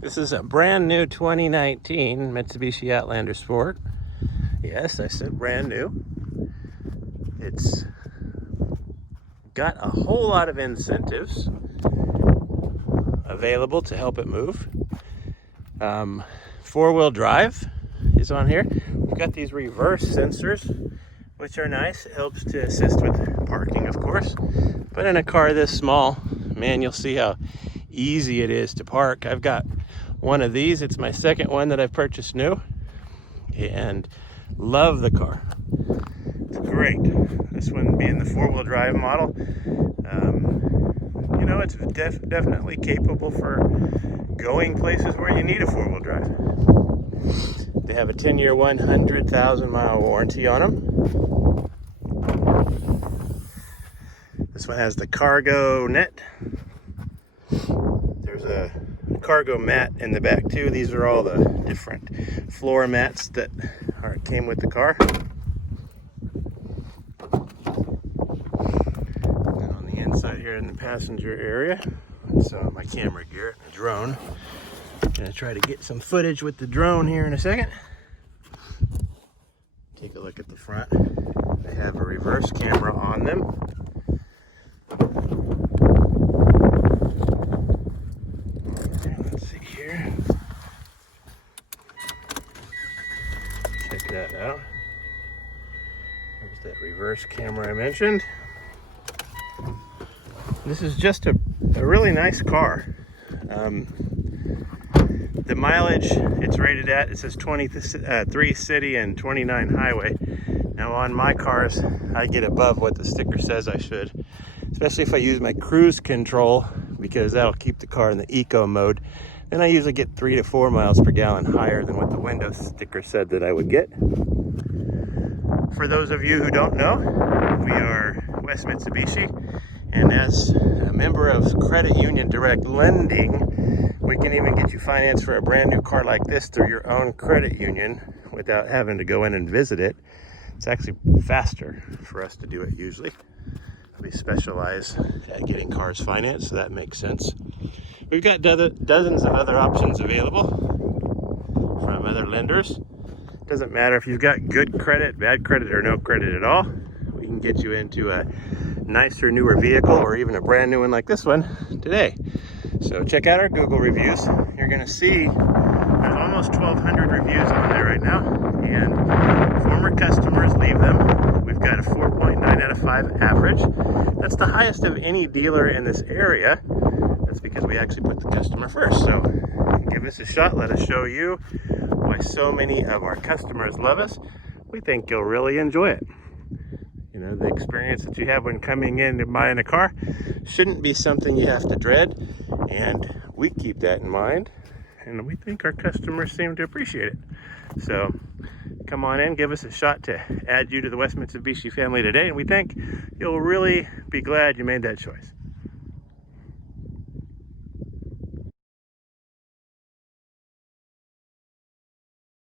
This is a brand new 2019 Mitsubishi Outlander Sport. Yes, I said brand new. It's got a whole lot of incentives available to help it move. Four-wheel drive is on here. We've got these reverse sensors, which are nice. It helps to assist with parking, of course. But in a car this small, man, you'll see how easy it is to park. I've got one of these. It's my second one that I've purchased new, and love the car. It's great. This one being the four-wheel drive model. You know, it's definitely capable for going places where you need a four-wheel drive. They have a 10-year, 100,000-mile warranty on them. This one has the cargo net. There's a cargo mat in the back too. These are all the different floor mats that came with the car. And on the inside here in the passenger area, it's my camera gear, a drone. I'm gonna try to get some footage with the drone here in a second. Take a look at the front. They have a reverse camera on them. Let's see here. Check that out. There's that reverse camera I mentioned. This is just a really nice car. The mileage it's rated at, it says 23 city and 29 highway. Now on my cars, I get above what the sticker says I should, especially if I use my cruise control, because that'll keep the car in the eco mode. Then I usually get 3 to 4 miles per gallon higher than what the window sticker said that I would get. For those of you who don't know, we are West Mitsubishi, and as a member of Credit Union Direct Lending, we can even get you financed for a brand new car like this through your own credit union without having to go in and visit it. It's actually faster for us to do it usually. We specialize at getting cars financed, so that makes sense. We've got dozens of other options available from other lenders. Doesn't matter if you've got good credit, bad credit, or no credit at all. We can get you into a nicer, newer vehicle, or even a brand new one like this one today. So check out our Google reviews. You're gonna see there's almost 1,200 reviews on there right now, and former customers leave them. We've got a 4.9 out of 5 average. That's the highest of any dealer in this area. That's because we actually put the customer first. So give us a shot. Let us show you why so many of our customers love us. We think you'll really enjoy it. You know, the experience that you have when coming in and buying a car shouldn't be something you have to dread, and we keep that in mind, and we think our customers seem to appreciate it. So come on in, give us a shot to add you to the West Mitsubishi family today, and we think you'll really be glad you made that choice.